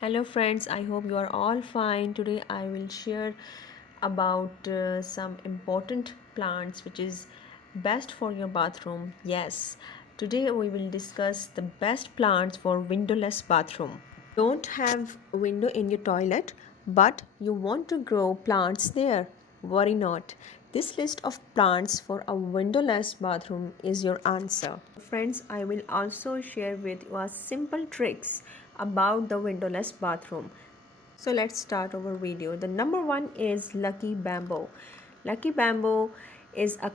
Hello friends, I hope you are all fine. Today I will share about some important plants which is best for your bathroom. Yes, today we will discuss the best plants for windowless bathroom. Don't have a window in your toilet, but you want to grow plants there. Worry not. This list of plants for a windowless bathroom is your answer. Friends, I will also share with you a simple tricks about the windowless bathroom. So let's start our video. The number one is lucky bamboo. Lucky bamboo is a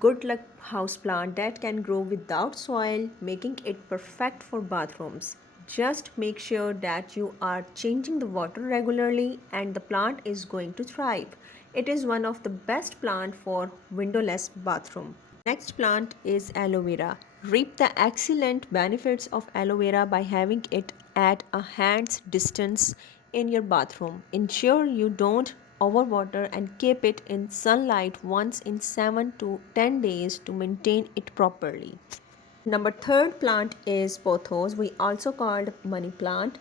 good luck house plant that can grow without soil, making it perfect for bathrooms. Just make sure that you are changing the water regularly and the plant is going to thrive. It is one of the best plant for windowless bathroom. Next plant is aloe vera. Reap the excellent benefits of aloe vera by having it at a hand's distance in your bathroom. Ensure you don't overwater and keep it in sunlight once in 7 to 10 days to maintain it properly. Number third plant is pothos, we also called money plant,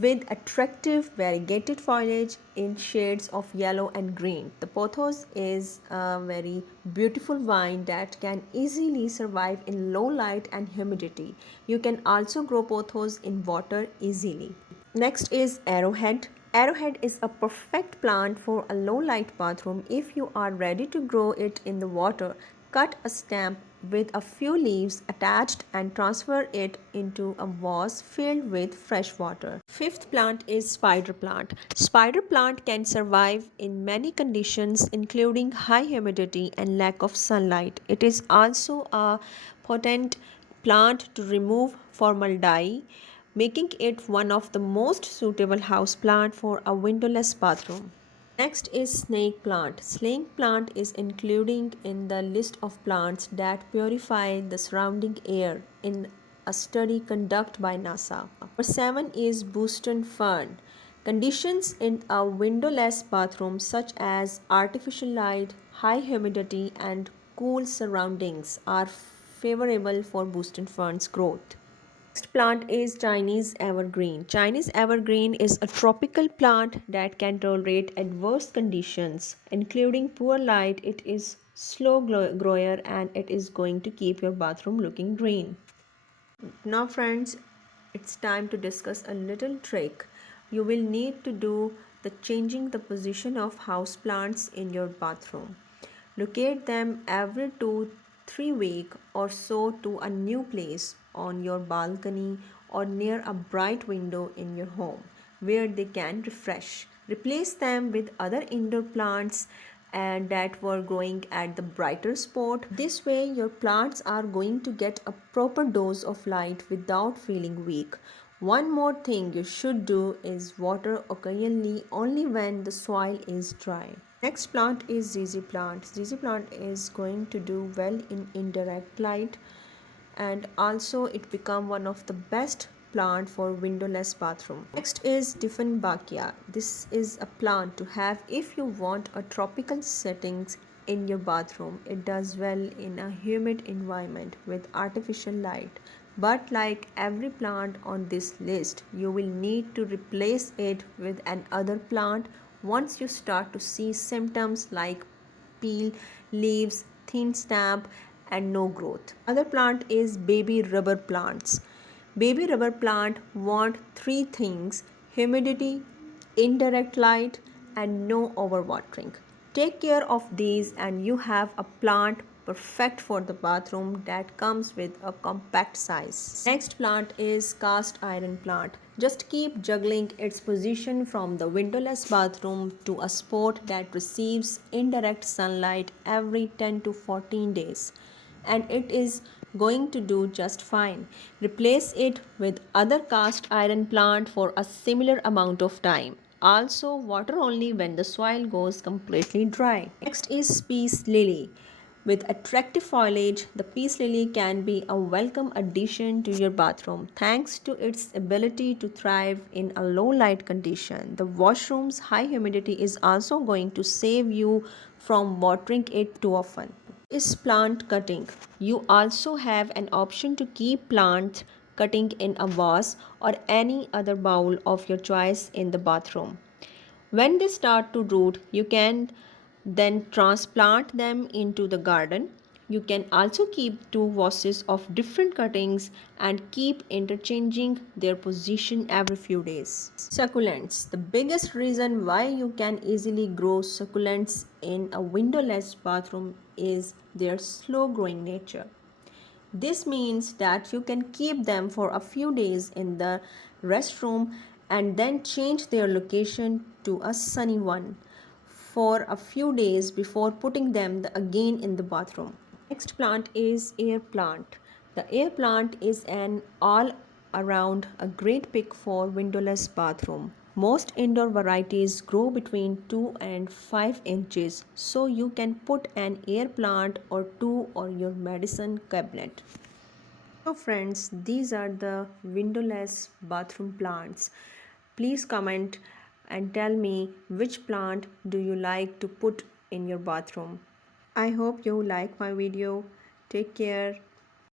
with attractive variegated foliage in shades of yellow and green. The pothos is a very beautiful vine that can easily survive in low light and humidity. You can also grow pothos in water easily. Next is arrowhead. Arrowhead is a perfect plant for a low light bathroom. If you are ready to grow it in the water, cut a stem with a few leaves attached and transfer it into a vase filled with fresh water. Fifth plant is spider plant. Spider plant can survive in many conditions including high humidity and lack of sunlight. It is also a potent plant to remove formaldehyde, making it one of the most suitable house plant for a windowless bathroom. Next is snake plant. Snake plant is including in the list of plants that purify the surrounding air in a study conducted by NASA. Number 7 is Boston fern. Conditions in a windowless bathroom such as artificial light, high humidity and cool surroundings are favorable for Boston ferns growth. Next plant is Chinese evergreen. Chinese evergreen is a tropical plant that can tolerate adverse conditions, including poor light. It is slow grower and it is going to keep your bathroom looking green. Now friends, it's time to discuss a little trick. You will need to do the changing the position of house plants in your bathroom. Locate them every 2-3 weeks or so to a new place on your balcony or near a bright window in your home where they can refresh. Replace them with other indoor plants and that were growing at the brighter spot. This way your plants are going to get a proper dose of light without feeling weak. One more thing you should do is water occasionally only when the soil is dry. Next plant is ZZ plant. ZZ plant is going to do well in indirect light and also it become one of the best plant for windowless bathroom. Next is Dieffenbachia. This is a plant to have if you want a tropical settings in your bathroom. It does well in a humid environment with artificial light. But like every plant on this list, you will need to replace it with another plant once you start to see symptoms like peel, leaves, thin stem and no growth. Other plant is baby rubber plants. Baby rubber plant want three things: humidity, indirect light and no overwatering. Take care of these and you have a plant perfect for the bathroom that comes with a compact size. Next plant is cast iron plant. Just keep juggling its position from the windowless bathroom to a spot that receives indirect sunlight every 10 to 14 days and it is going to do just fine. Replace it with other cast iron plant for a similar amount of time. Also water only when the soil goes completely dry. Next is peace lily. With attractive foliage, the peace lily can be a welcome addition to your bathroom thanks to its ability to thrive in a low light condition. The washroom's high humidity is also going to save you from watering it too often. Is plant cutting. You also have an option to keep plants cutting in a vase or any other bowl of your choice in the bathroom. When they start to root, you can then transplant them into the garden. You can also keep two vases of different cuttings and keep interchanging their position every few days. Succulents. The biggest reason why you can easily grow succulents in a windowless bathroom is their slow growing nature. This means that you can keep them for a few days in the restroom and then change their location to a sunny one for a few days before putting them again in the bathroom. Next plant is air plant. The air plant is an all around a great pick for windowless bathroom. Most indoor varieties grow between 2 and 5 inches, so you can put an air plant or two on your medicine cabinet. So friends, these are the windowless bathroom plants. Please comment and tell me which plant do you like to put in your bathroom. I hope you like my video. Take care.